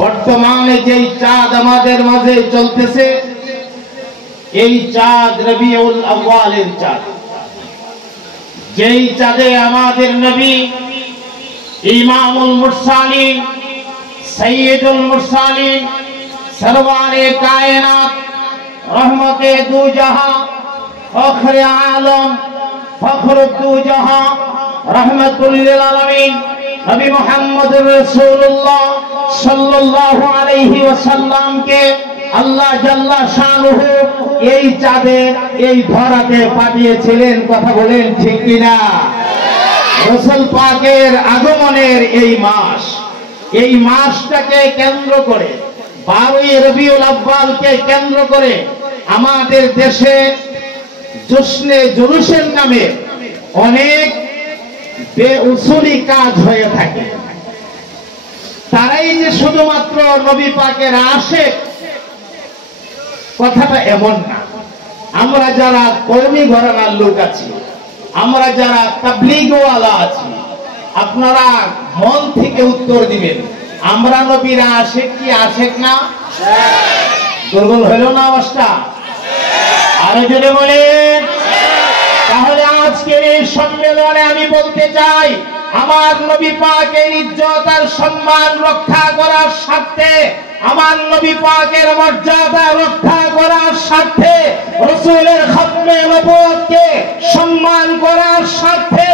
বর্তমানে যেই চাঁদ আমাদের মাঝে চলতেছে, এই চাঁদ রবিউল আউয়ালের চাঁদ, যেই চাঁদে আমাদের নবী ইমামুল মুরসালিন সৈয়দুল মুরসালিন সরওয়ারে কায়নাত रहमते दू जहां फख्र आलम फख्र दू जहां रहमतुल लिल आलमीन नबी मुहम्मद रसूलुल्लाह सल्लल्लाहु अलैहि वसल्लम के আল্লাহ জাল্লা শানুহু এই চাঁদে এই ধরাতে পাঠিয়েছিলেন। কথা বলেন ঠিক কিনা? রাসূল পাকের আগমনের এই মাসটাকে কেন্দ্র করে 12ই রবিউল আউয়ালকে কেন্দ্র করে আমাদের দেশে জশ্নে জুলুসের নামে অনেক বেউসুলি কাজ হয়ে থাকে। তারাই যে শুধুমাত্র নবী পাকের আশিক, কথাটা এমন না। আমরা যারা কওমি ঘরানার লোক আছি, আমরা যারা তাবলীগওয়ালা আছি, আপনারা মন থেকে উত্তর দিবেন, আমরা নবীর আশিক কি আশিক না? দুর্বল হইল না অবস্থা? আরো জোরে বলেন। তাহলে আজকের এই সম্মেলনে আমি বলতে চাই, আমার নবী পাকের ইজ্জত আর সম্মান রক্ষা করার স্বার্থে, আমার নবী পাকের মর্যাদা রক্ষা করার স্বার্থে, রাসূলের খতমে নবুয়তকে সম্মান করার স্বার্থে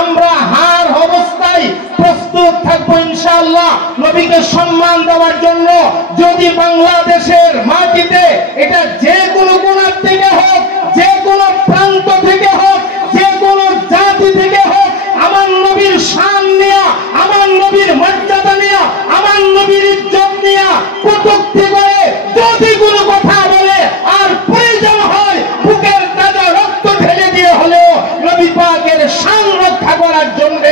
আমরা হার অবস্থায় প্রস্তুত থাকবো ইনশাআল্লাহ নবীকে সম্মান দেওয়ার জন্য। যদি বাংলাদেশের মাটিতে এটা যে কোনো কোণা থেকে হোক, যে কোনো প্রান্ত থেকে হোক, যে কোনো জাতি থেকে হোক, আমার নবীর শান নিয়া, আমার নবীর মর্যাদা নিয়া, আমার নবীর ইজ্জত নিয়া কটূক্তি করে যদি কোনো কথা বলে, আর প্রয়োজন হয় বুকের তাজা রক্ত ঢেলে দিয়ে হলেও নবী পাকের শান রক্ষা করার জন্য